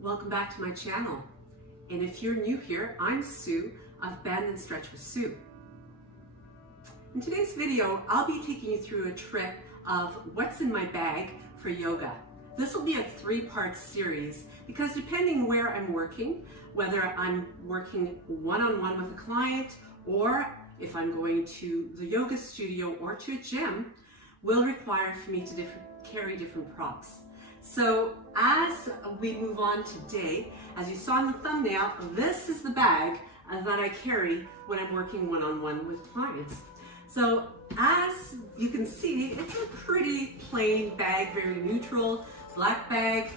Welcome back to my channel. And if you're new here, I'm Sue of Bendnstretch with Sue. In today's video, I'll be taking you through a trip of what's in my bag for yoga. This will be a three-part series because depending where I'm working, whether I'm working one-on-one with a client or if I'm going to the yoga studio or to a gym, will require for me to carry different props. So as we move on today, as you saw in the thumbnail, this is the bag that I carry when I'm working one-on-one with clients. So as you can see, it's a pretty plain bag, very neutral, black bag.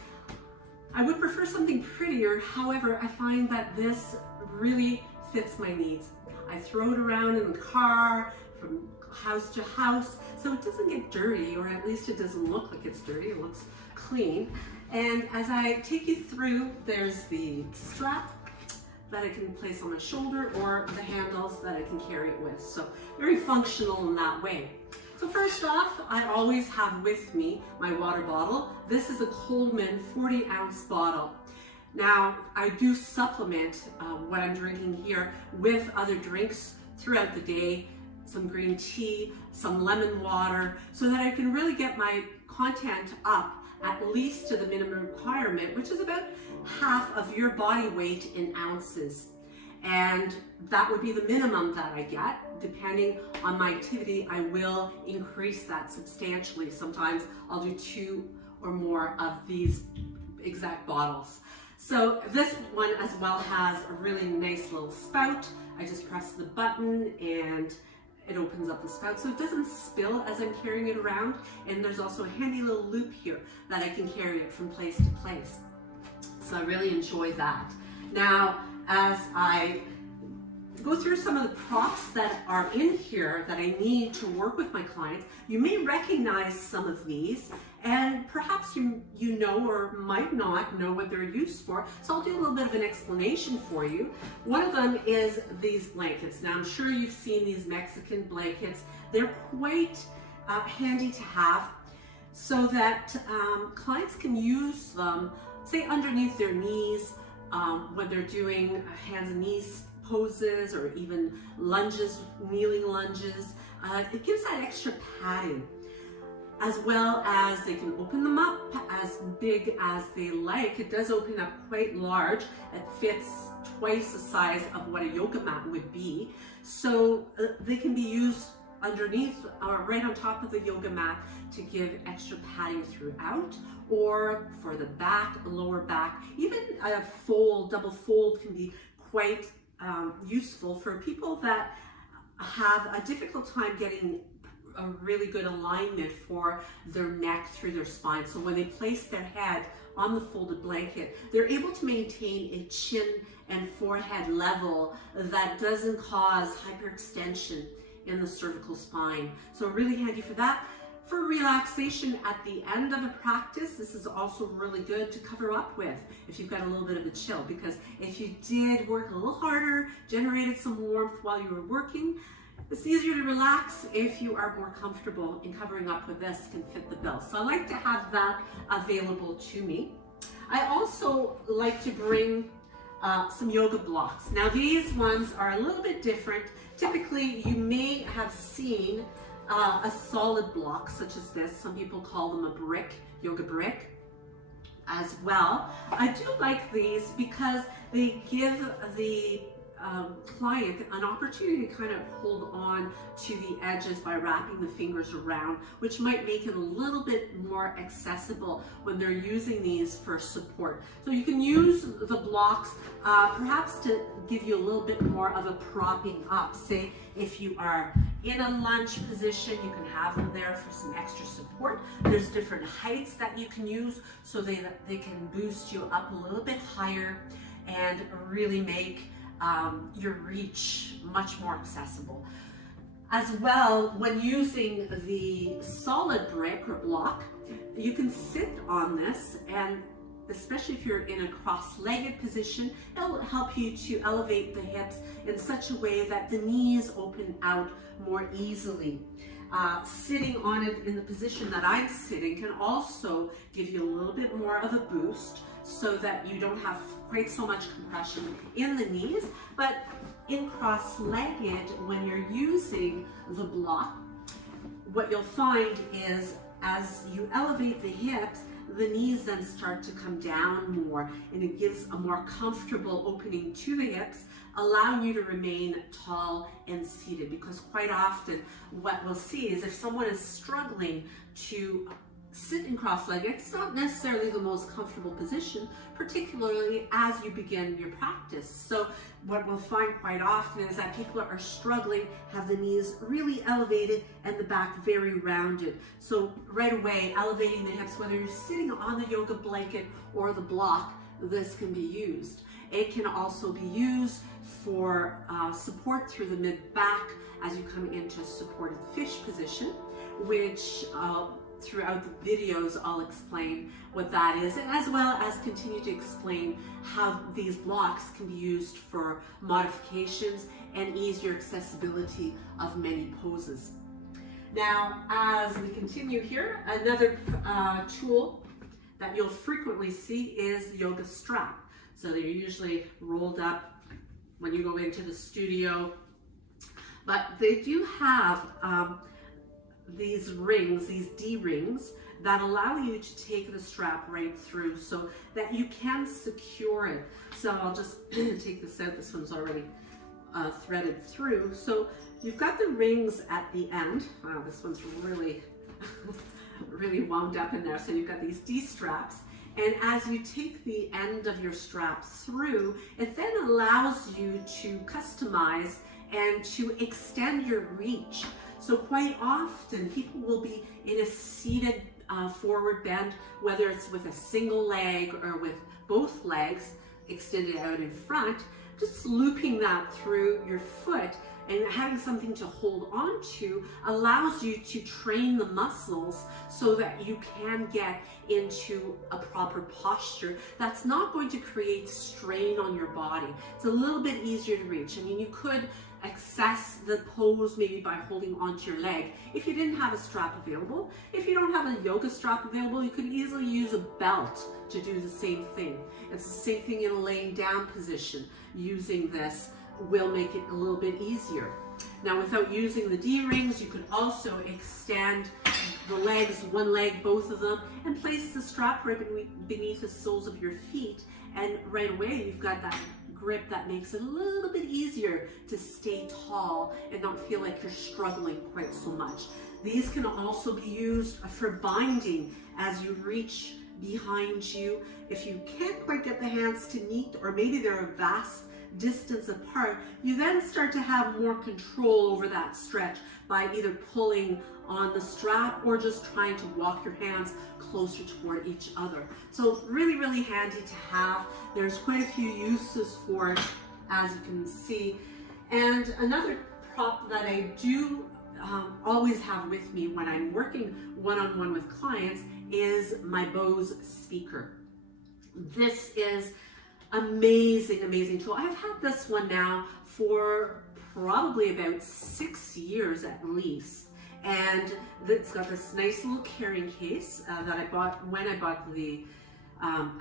I would prefer something prettier, however, I find that this really fits my needs. I throw it around in the car, from house to house, so it doesn't get dirty, or at least it doesn't look like it's dirty, it looks clean. And as I take you through, there's the strap that I can place on my shoulder or the handles that I can carry it with. So very functional in that way. So first off, I always have with me my water bottle. This is a Coleman 40-ounce bottle. Now, I do supplement what I'm drinking here with other drinks throughout the day, some green tea, some lemon water, so that I can really get my content up at least to the minimum requirement, which is about half of your body weight in ounces. And that would be the minimum that I get. Depending on my activity, I will increase that substantially. Sometimes I'll do 2 or more of these exact bottles. So this one as well has a really nice little spout. I just press the button and it opens up the spout so it doesn't spill as I'm carrying it around. And there's also a handy little loop here that I can carry it from place to place. So I really enjoy that. Now, as I go through some of the props that are in here that I need to work with my clients, you may recognize some of these, and perhaps you know or might not know what they're used for. So I'll do a little bit of an explanation for you. One of them is these blankets. Now I'm sure you've seen these Mexican blankets. They're quite handy to have so that clients can use them, say underneath their knees, when they're doing hands and knees poses or even lunges, kneeling lunges. It gives that extra padding, as well as they can open them up as big as they like. It does open up quite large. It fits twice the size of what a yoga mat would be. So they can be used underneath or right on top of the yoga mat to give extra padding throughout, or for the back, lower back. Even a double fold can be quite useful for people that have a difficult time getting a really good alignment for their neck through their spine. So when they place their head on the folded blanket, they're able to maintain a chin and forehead level that doesn't cause hyperextension in the cervical spine. So really handy for that. For relaxation at the end of a practice, this is also really good to cover up with if you've got a little bit of a chill, because if you did work a little harder, generated some warmth while you were working, it's easier to relax if you are more comfortable in covering up with this, can fit the bill. So I like to have that available to me. I also like to bring some yoga blocks. Now these ones are a little bit different. Typically you may have seen a solid block such as this. Some people call them a brick, yoga brick as well. I do like these because they give the client an opportunity to kind of hold on to the edges by wrapping the fingers around, which might make it a little bit more accessible when they're using these for support. So you can use the blocks perhaps to give you a little bit more of a propping up. Say if you are in a lunge position, you can have them there for some extra support. There's different heights that you can use so they can boost you up a little bit higher and really make your reach much more accessible. As well, when using the solid brick or block, you can sit on this, and especially if you're in a cross-legged position, it will help you to elevate the hips in such a way that the knees open out more easily. sitting on it in the position that I'm sitting can also give you a little bit more of a boost so that you don't have quite so much compression in the knees. But in cross-legged, when you're using the block, what you'll find is as you elevate the hips, the knees then start to come down more, and it gives a more comfortable opening to the hips, allowing you to remain tall and seated. Because quite often what we'll see is if someone is struggling to sit in cross-legged, it's not necessarily the most comfortable position, particularly as you begin your practice. So what we'll find quite often is that people are struggling, have the knees really elevated and the back very rounded. So right away, elevating the hips, whether you're sitting on the yoga blanket or the block, this can be used. It can also be used for support through the mid-back as you come into supported fish position, which throughout the videos I'll explain what that is, and as well as continue to explain how these blocks can be used for modifications and easier accessibility of many poses. Now, as we continue here, another tool that you'll frequently see is the yoga strap. So they're usually rolled up when you go into the studio, but they do have these rings, these D-rings, that allow you to take the strap right through so that you can secure it. So I'll just take this out. This one's already threaded through. So you've got the rings at the end. Wow, this one's really, really wound up in there. So you've got these D-straps. And as you take the end of your strap through, it then allows you to customize and to extend your reach. So quite often people will be in a seated forward bend, whether it's with a single leg or with both legs extended out in front, just looping that through your foot and having something to hold on to allows you to train the muscles so that you can get into a proper posture that's not going to create strain on your body. It's a little bit easier to reach. I mean, you could access the pose maybe by holding onto your leg if you didn't have a strap available. If you don't have a yoga strap available, you could easily use a belt to do the same thing. It's the same thing in a laying down position. Using this will make it a little bit easier. Now, without using the D-rings, you could also extend the legs, one leg, both of them, and place the strap right beneath the soles of your feet, and right away you've got that grip that makes it a little bit easier to stay tall and not feel like you're struggling quite so much. These can also be used for binding as you reach behind you. If you can't quite get the hands to meet, or maybe they're a vast distance apart, you then start to have more control over that stretch by either pulling on the strap or just trying to walk your hands closer toward each other. So really, really handy to have. There's quite a few uses for it, as you can see. And another prop that I do always have with me when I'm working one-on-one with clients is my Bose speaker. This is amazing, amazing tool. I've had this one now for probably about 6 years at least. And it's got this nice little carrying case that I bought when I bought the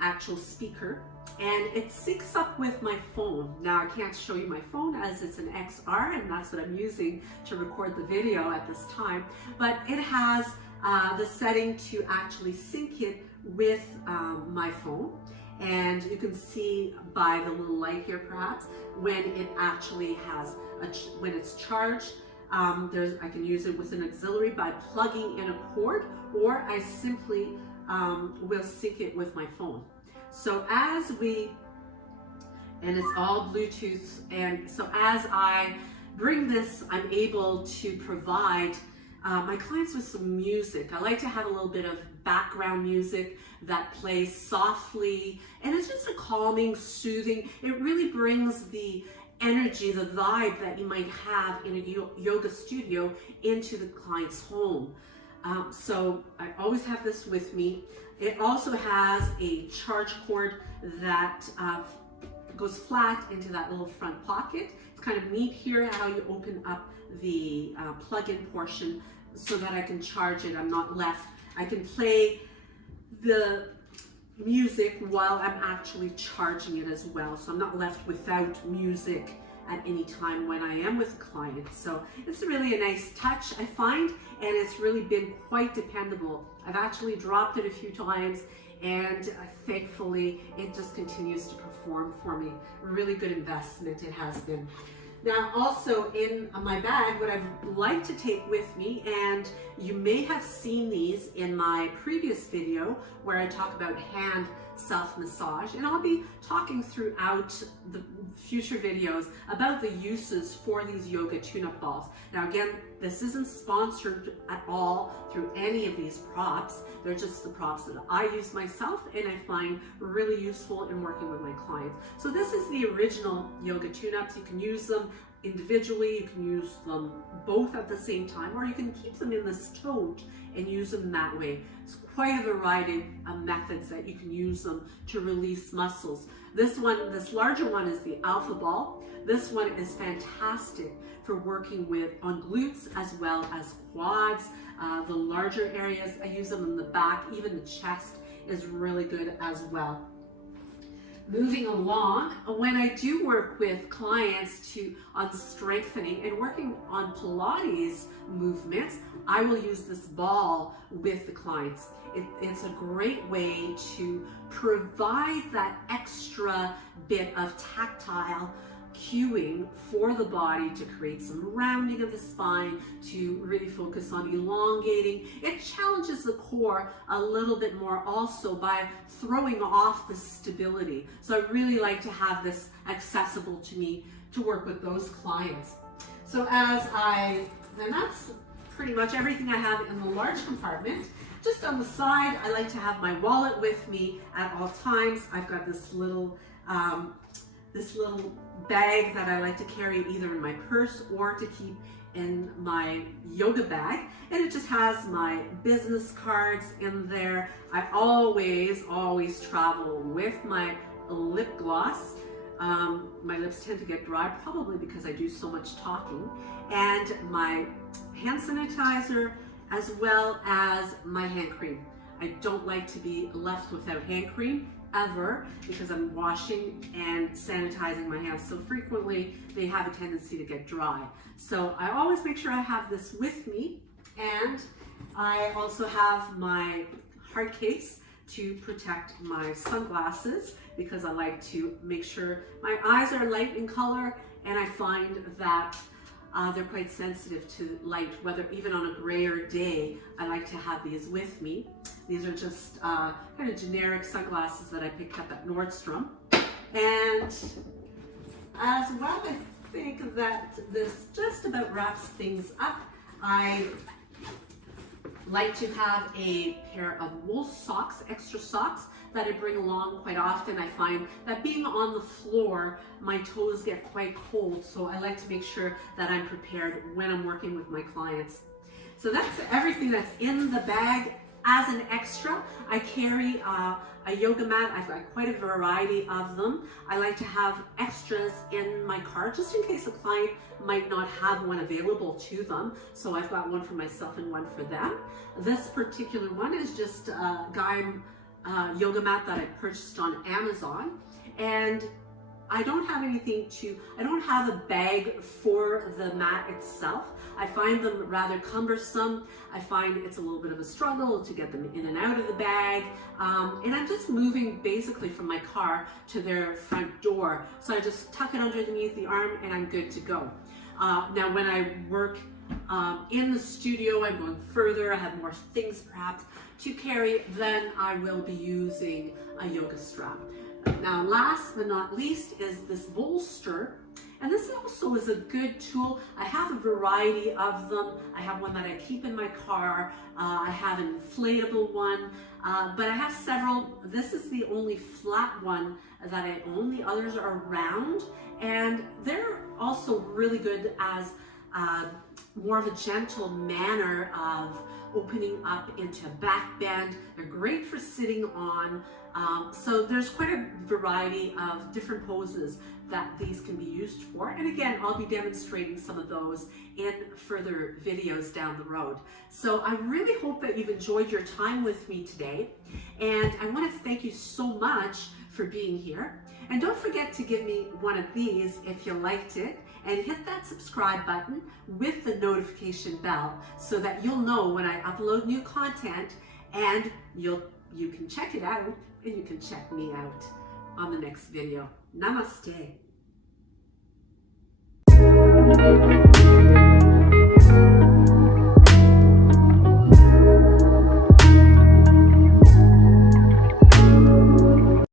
actual speaker. And it syncs up with my phone. Now I can't show you my phone as it's an XR, and that's what I'm using to record the video at this time. But it has the setting to actually sync it with my phone. And you can see by the little light here perhaps when it actually has, when it's charged. I can use it with an auxiliary by plugging in a cord, or I simply will sync it with my phone. So and it's all Bluetooth, and so as I bring this, I'm able to provide my clients with some music. I like to have a little bit of background music that plays softly, and it's just a calming, soothing. It really brings the energy, the vibe that you might have in a yoga studio into the client's home. So I always have this with me. It also has a charge cord that goes flat into that little front pocket. It's kind of neat here how you open up the plug-in portion so that I can charge it. I'm not left. I can play the music while I'm actually charging it as well. So I'm not left without music at any time when I am with a client. So it's really a nice touch, I find, and it's really been quite dependable. I've actually dropped it a few times, and thankfully it just continues to perform for me. A really good investment it has been. Now also in my bag, what I'd like to take with me, and you may have seen these in my previous video where I talk about hand self-massage, and I'll be talking throughout the future videos about the uses for these yoga tune-up balls. Now again, this isn't sponsored at all through any of these props. They're just the props that I use myself and I find really useful in working with my clients. So this is the original yoga tune-ups. You can use them individually, you can use them both at the same time, or you can keep them in this tote and use them that way. It's quite a variety of methods that you can use them to release muscles. This larger one is the alpha ball. This one is fantastic for working on glutes as well as quads. The larger areas, I use them in the back, even the chest is really good as well. Moving along, when I do work with clients on strengthening and working on Pilates movements, I will use this ball with the clients. It's a great way to provide that extra bit of tactile cueing for the body to create some rounding of the spine, to really focus on elongating. It challenges the core a little bit more also by throwing off the stability. So I really like to have this accessible to me to work with those clients. So and that's pretty much everything I have in the large compartment. Just on the side, I like to have my wallet with me at all times. I've got this little bag that I like to carry either in my purse or to keep in my yoga bag, and it just has my business cards in there. I always travel with my lip gloss. My lips tend to get dry, probably because I do so much talking, and my hand sanitizer as well as my hand cream. I don't like to be left without hand cream ever, because I'm washing and sanitizing my hands so frequently they have a tendency to get dry. So I always make sure I have this with me, and I also have my hard case to protect my sunglasses, because I like to make sure my eyes are light in color, and I find that they're quite sensitive to light, whether even on a grayer day. I like to have these with me. These are just kind of generic sunglasses that I picked up at Nordstrom. And as well, I think that this just about wraps things up. I like to have a pair of wool socks, extra socks, that I bring along quite often. I find that being on the floor, my toes get quite cold, so I like to make sure that I'm prepared when I'm working with my clients. So that's everything that's in the bag. As an extra, I carry a yoga mat. I've got quite a variety of them. I like to have extras in my car just in case a client might not have one available to them. So I've got one for myself and one for them. This particular one is just a yoga mat that I purchased on Amazon, and I don't have a bag for the mat itself. I find them rather cumbersome. I find it's a little bit of a struggle to get them in and out of the bag. And I'm just moving basically from my car to their front door. So I just tuck it underneath the arm and I'm good to go. Now when I work in the studio, I'm going further, I have more things perhaps to carry, then I will be using a yoga strap. Now, last but not least is this Bolster, and this also is a good tool. I have a variety of them. I have one that I keep in my car. I have an inflatable one, but I have several. This is the only flat one that I own. The others are round, and they're also really good as more of a gentle manner of opening up into back bend. They're great for sitting on. So there's quite a variety of different poses that these can be used for. And again, I'll be demonstrating some of those in further videos down the road. So I really hope that you've enjoyed your time with me today. And I want to thank you so much for being here. And don't forget to give me one of these if you liked it, and hit that subscribe button with the notification bell so that you'll know when I upload new content, and you can check it out and you can check me out on the next video. Namaste.